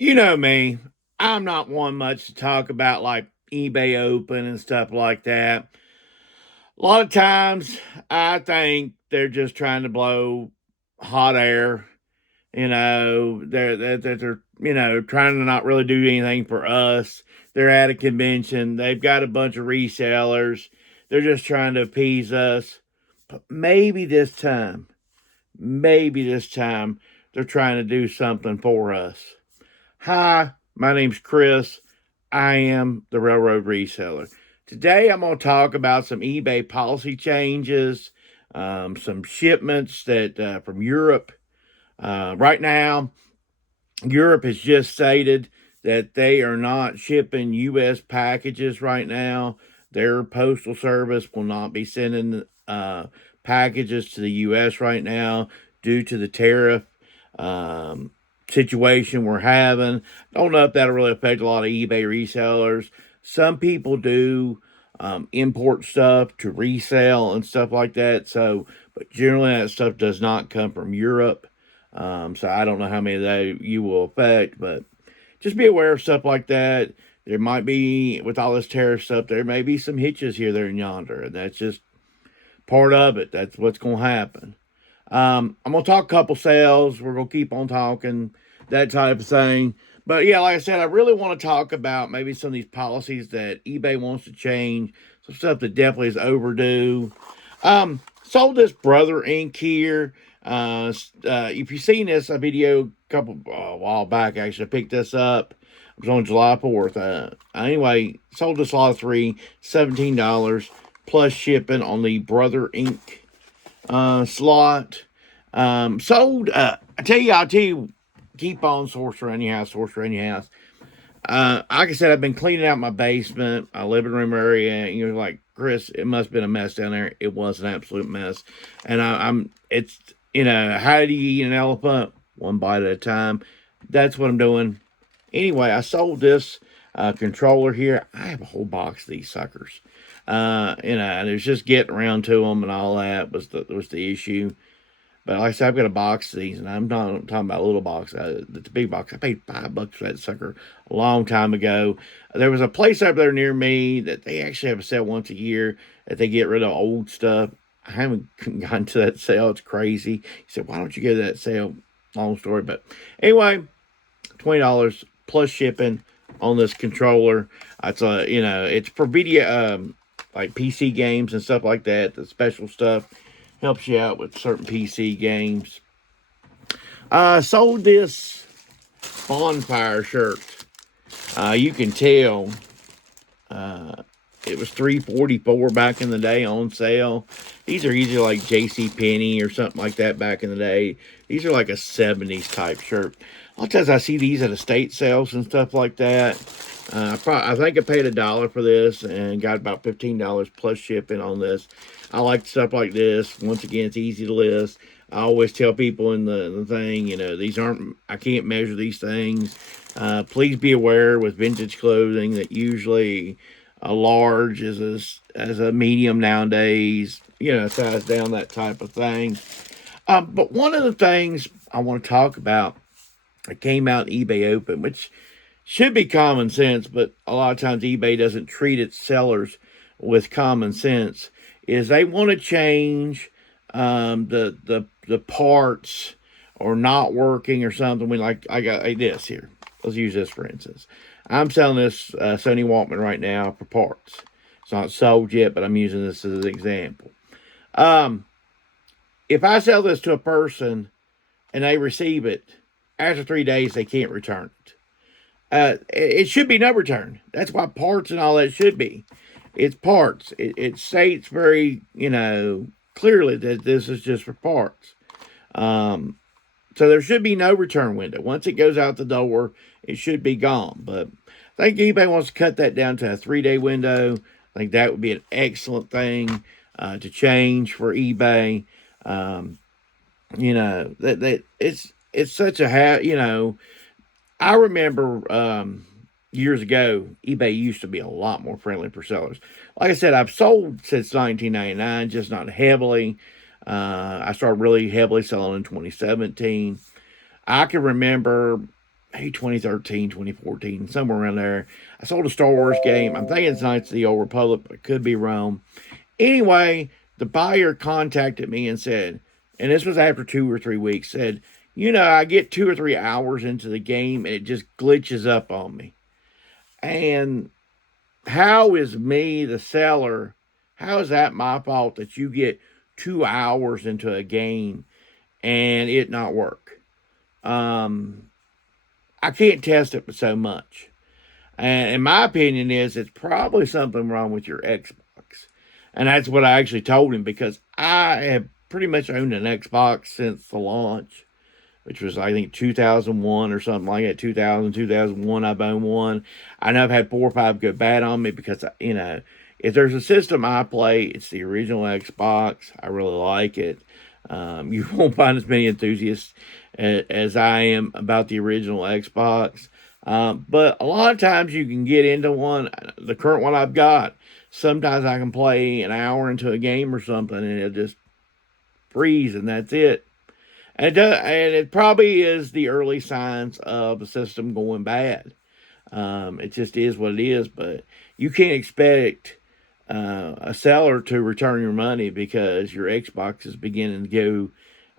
You know me, I'm not one much to talk about like eBay Open and stuff like that. A lot of times I think they're just trying to blow hot air. They're trying to not really do anything for us. They're at a convention. They've got a bunch of resellers. They're just trying to appease us. But maybe this time, they're trying to do something for us. Hi, my name's Chris. I am the Railroad Reseller. Today I'm going to talk about some eBay policy changes, some shipments that from Europe. Right now, Europe has just stated that they are not shipping U.S. packages right now. Their postal service will not be sending packages to the U.S. right now due to the tariff um, situation we're having. Don't know if that'll really affect a lot of eBay resellers. Some people do import stuff to resell and stuff like that. So, but generally that stuff does not come from Europe. So I don't know how many of that you will affect, but just be aware of stuff like that. There might be, with all this tariff stuff, there may be some hitches here, there, and yonder, and that's just part of it. That's what's going to happen. I'm going to talk couple sales. We're going to keep on talking, that type of thing. But yeah, like I said, I really want to talk about maybe some of these policies that eBay wants to change, some stuff that definitely is overdue. Sold this Brother Ink here. If you've seen this, a video a while back, actually, I picked this up. It was on July 4th. Anyway, sold this lot of three, $17 plus shipping on the Brother Ink slot. Sold, I'll tell you, keep on source around your house, source around your house. Like I said, I've been cleaning out my basement, my living room area, and you're like, Chris, it must have been a mess down there. It was an absolute mess. And how do you eat an elephant? One bite at a time. That's what I'm doing. Anyway, I sold this controller here. I have a whole box of these suckers. And it was just getting around to them and all that was the issue. But like I said, I've got a box of these, and I'm not talking about a little box. The big box. I paid $5 for that sucker a long time ago. There was a place up there near me that they actually have a sale once a year that they get rid of old stuff. I haven't gotten to that sale. It's crazy. He said, "Why don't you go to that sale?" Long story, but anyway, $20 plus shipping on this controller. It's for video, like PC games and stuff like that. The special stuff helps you out with certain PC games. Sold this bonfire shirt. You can tell it was $3.44 back in the day on sale. These are usually like J.C. Penney or something like that back in the day. These are like a 70s type shirt. A lot of times I see these at estate sales and stuff like that. I think I paid $1 for this and got about $15 plus shipping on this. I like stuff like this. Once again, it's easy to list. I always tell people in the thing, I can't measure these things. Please be aware with vintage clothing that usually a large is a medium nowadays, size down, that type of thing. But one of the things I want to talk about that came out in eBay Open, which should be common sense, but a lot of times eBay doesn't treat its sellers with common sense, is they want to change the parts or not working or something. I got this here. Let's use this for instance. I'm selling this Sony Walkman right now for parts. It's not sold yet, but I'm using this as an example. If I sell this to a person and they receive it, after 3 days, they can't return it. It should be no return. That's why parts and all that should be. It's parts. It states very, clearly that this is just for parts. So there should be no return window. Once it goes out the door, it should be gone. But I think eBay wants to cut that down to a 3-day window. I think that would be an excellent thing to change for eBay. That it's such a I remember years ago, eBay used to be a lot more friendly for sellers. Like I said, I've sold since 1999, just not heavily. I started really heavily selling in 2017. I can remember maybe 2013, 2014, somewhere around there. I sold a Star Wars game. I'm thinking it's Knights of the Old Republic, but it could be wrong. Anyway, the buyer contacted me and said, and this was after 2 or 3 weeks, said, I get 2 or 3 hours into the game and it just glitches up on me. And how is me, the seller, how is that my fault that you get 2 hours into a game and it not work? I can't test it for so much. And in my opinion is it's probably something wrong with your Xbox. And that's what I actually told him, because I have pretty much owned an Xbox since the launch, which was, I think, 2001 or something like that. 2001, I've owned one. I know I've had 4 or 5 go bad on me because, if there's a system I play, it's the original Xbox. I really like it. You won't find as many enthusiasts as I am about the original Xbox. But a lot of times you can get into one, the current one I've got. Sometimes I can play an hour into a game or something and it'll just freeze and that's it. And it probably is the early signs of the system going bad. It just is what it is, but you can't expect a seller to return your money because your Xbox is beginning to go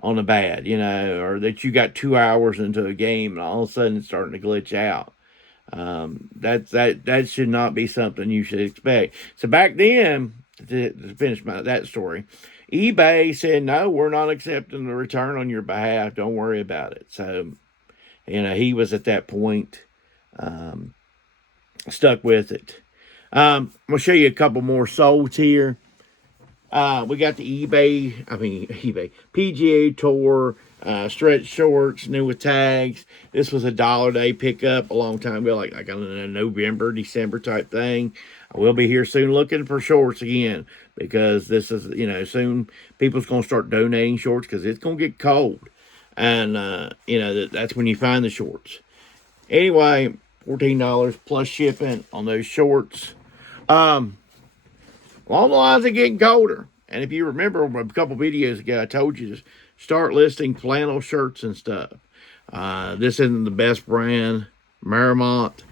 on the bad, or that you got 2 hours into a game and all of a sudden it's starting to glitch out. That should not be something you should expect. So back then, to finish that story, eBay said, no, we're not accepting the return on your behalf. Don't worry about it. So, he was at that point stuck with it. I'm going to show you a couple more solds here. We got the PGA Tour stretch shorts, new with tags. This was $1 a day pickup a long time ago, like in a November, December type thing. I will be here soon looking for shorts again, because this is, soon people's going to start donating shorts because it's going to get cold. And, that's when you find the shorts. Anyway, $14 plus shipping on those shorts. Along the lines of getting colder. And if you remember a couple videos ago, I told you to start listing flannel shirts and stuff. This isn't the best brand. Marmont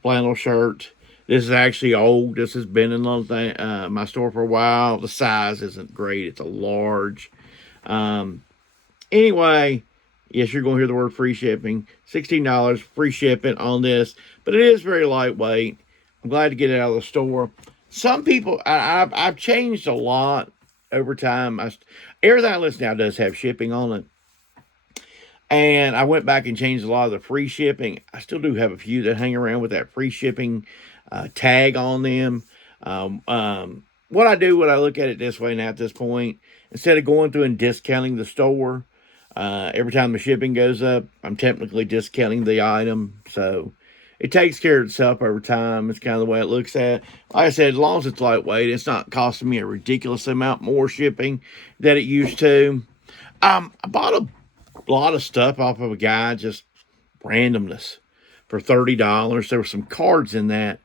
flannel shirt. This is actually old. This has been in my store for a while. The size isn't great. It's a large. Anyway, yes, you're going to hear the word free shipping. $16 free shipping on this. But it is very lightweight. I'm glad to get it out of the store. Some people, I've changed a lot over time. Everything I list now does have shipping on it. And I went back and changed a lot of the free shipping. I still do have a few that hang around with that free shipping tag on them. What I look at it this way now at this point, instead of going through and discounting the store, every time the shipping goes up, I'm technically discounting the item. So it takes care of itself over time. It's kind of the way it looks at. Like I said, as long as it's lightweight, it's not costing me a ridiculous amount more shipping than it used to. I bought a lot of stuff off of a guy, just randomness, for $30. There were some cards in that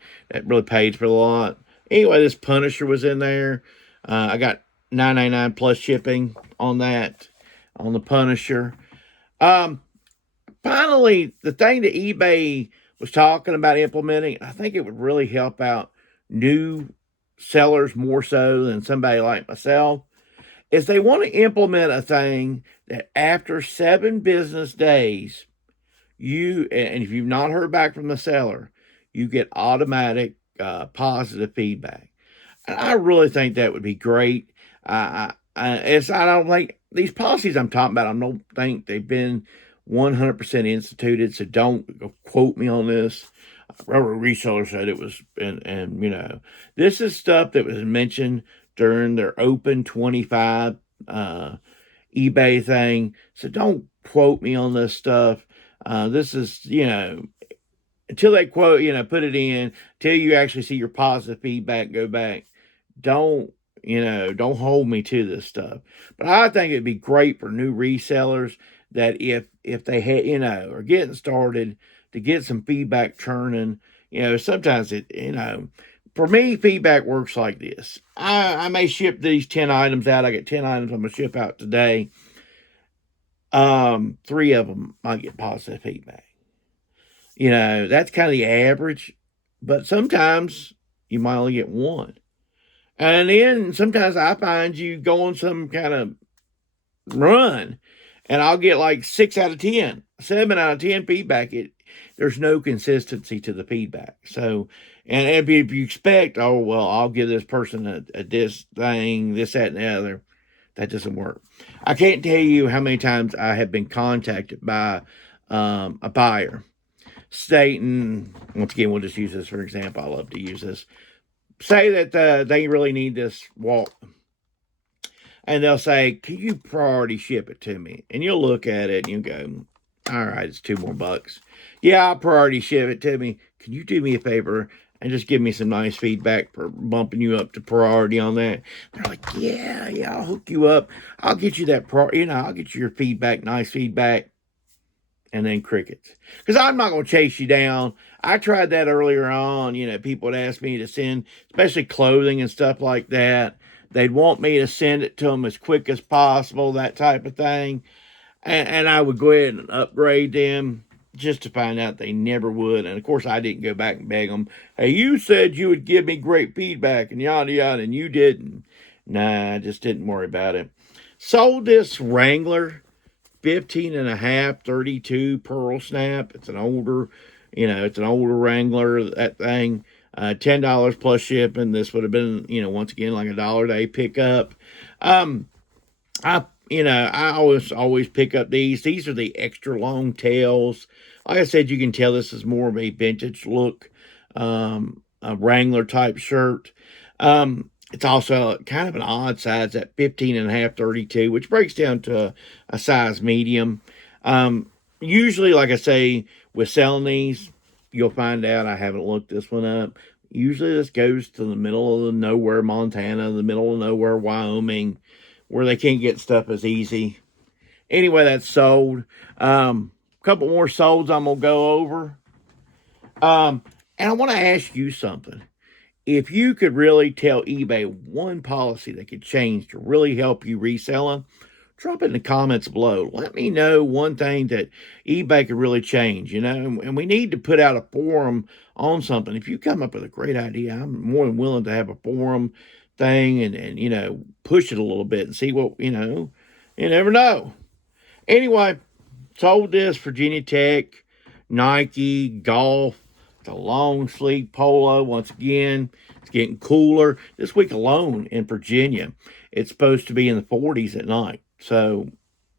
really paid for a lot. Anyway, this Punisher was in there. I got $9.99 plus shipping on that, on the Punisher. Finally, the thing that eBay was talking about implementing, I think it would really help out new sellers more so than somebody like myself, is they want to implement a thing that after 7 business days, and if you've not heard back from the seller, you get automatic positive feedback. And I really think that would be great. I don't think these policies I'm talking about, I don't think they've been 100% instituted, so don't quote me on this. Railroad Reseller said it was, and this is stuff that was mentioned during their Open 25 eBay thing. So don't quote me on this stuff. This is, until they quote, put it in, till you actually see your positive feedback go back. Don't hold me to this stuff. But I think it'd be great for new resellers that if they had, are getting started, to get some feedback churning. Sometimes for me, feedback works like this. I may ship these 10 items out. I get 10 items I'm going to ship out today. 3 of them might get positive feedback. That's kind of the average. But sometimes you might only get one. And then sometimes I find you go on some kind of run and I'll get like 6 out of 10, 7 out of 10 feedback. There's no consistency to the feedback. So, and if you expect, oh, well, I'll give this person a this thing, this, that, and the other, that doesn't work. I can't tell you how many times I have been contacted by a buyer stating, once again, we'll just use this for example. I love to use this. Say that they really need this walk, and they'll say, "Can you priority ship it to me?" And you'll look at it and you go, "All right, it's $2 more. Yeah, I'll priority ship it to me. Can you do me a favor and just give me some nice feedback for bumping you up to priority on that?" They're like, "Yeah, I'll hook you up. I'll get you that I'll get you your feedback, nice feedback." And then crickets. Because I'm not going to chase you down. I tried that earlier on. People would ask me to send, especially clothing and stuff like that. They'd want me to send it to them as quick as possible, that type of thing. And I would go ahead and upgrade them just to find out they never would. And of course, I didn't go back and beg them. Hey, you said you would give me great feedback and yada yada, and you didn't. Nah, I just didn't worry about it. Sold this Wrangler 15 and a half 32 pearl snap. It's an older Wrangler, that thing. $10 plus shipping. This would have been, once again, like $1 a day pickup. I always pick up these. These are the extra long tails. Like I said, you can tell this is more of a vintage look, a Wrangler type shirt. It's also kind of an odd size at 15 and a half 32, which breaks down to a size medium. Usually, like I say, with selling these, you'll find out, I haven't looked this one up. Usually this goes to the middle of nowhere, Montana, the middle of nowhere, Wyoming, where they can't get stuff as easy. Anyway, that's sold. Couple more solds I'm going to go over. And I want to ask you something. If you could really tell eBay one policy that could change to really help you reselling, drop it in the comments below. Let me know one thing that eBay could really change, and we need to put out a forum on something. If you come up with a great idea, I'm more than willing to have a forum thing and push it a little bit and see what, you never know. Anyway, sold this Virginia Tech, Nike, golf, the long sleeve polo. Once again, it's getting cooler. This week alone in Virginia, it's supposed to be in the 40s at night. So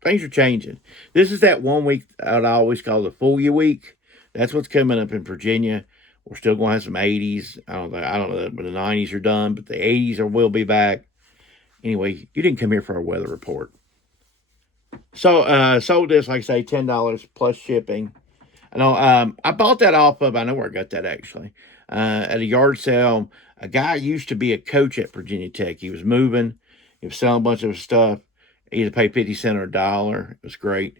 things are changing. This is that 1 week that I always call the full year week. That's what's coming up in Virginia. We're still going to have some 80s. I don't know, but the 90s are done, but the 80s will be back. Anyway, you didn't come here for a weather report. So, sold this, like I say, $10 plus shipping. I bought that off of, I know where I got that actually, at a yard sale. A guy used to be a coach at Virginia Tech. He was moving. He was selling a bunch of stuff. He had to pay 50 cents or $1. It was great.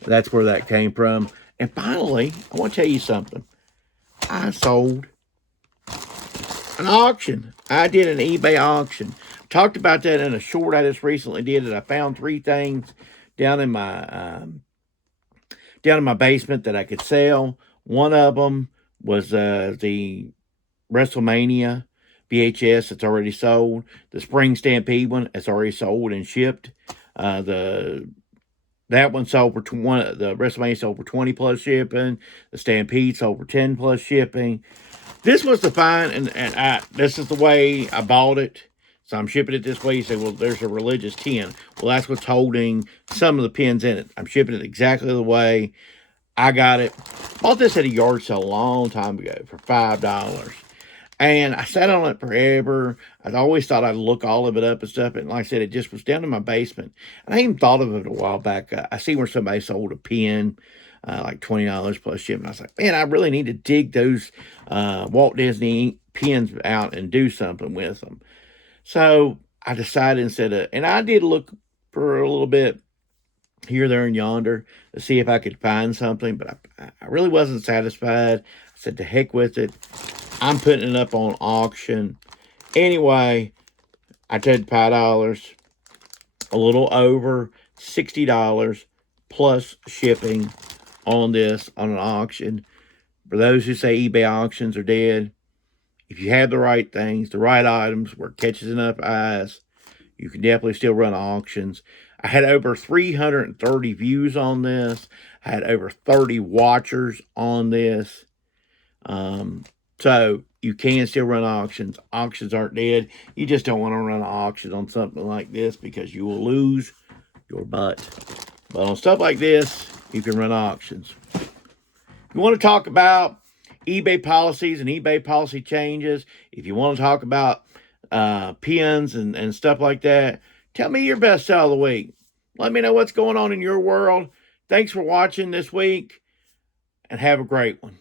That's where that came from. And finally, I want to tell you something. I sold an auction. I did an eBay auction. Talked about that in a short I just recently did it. I found 3 things down in my basement that I could sell. One of them was the WrestleMania VHS. It's already sold. The Spring Stampede one, it's already sold and shipped. That one sold for the WrestleMania sold for 20 plus shipping. The Stampede sold for 10 plus shipping. This was the fine, and this is the way I bought it. So I'm shipping it this way. You say, well, there's a religious 10. Well, that's what's holding some of the pins in it. I'm shipping it exactly the way I got it. Bought this at a yard sale a long time ago for $5. And I sat on it forever. I always thought I'd look all of it up and stuff. And like I said, it just was down in my basement. And I even thought of it a while back. I see where somebody sold a pin, like $20 plus shipping. I was like, man, I really need to dig those Walt Disney pins out and do something with them. So I decided and I did look for a little bit here, there, and yonder to see if I could find something, but I really wasn't satisfied. I said, to heck with it. I'm putting it up on auction. Anyway, I paid $5, a little over $60 plus shipping on this on an auction. For those who say eBay auctions are dead, if you have the right things, the right items, where it catches enough eyes, you can definitely still run auctions. I had over 330 views on this. I had over 30 watchers on this. So you can still run auctions. Auctions aren't dead. You just don't want to run an auction on something like this because you will lose your butt. But on stuff like this, you can run auctions. If you want to talk about eBay policies and eBay policy changes, if you want to talk about pins and stuff like that, tell me your best sell of the week. Let me know what's going on in your world. Thanks for watching this week, and have a great one.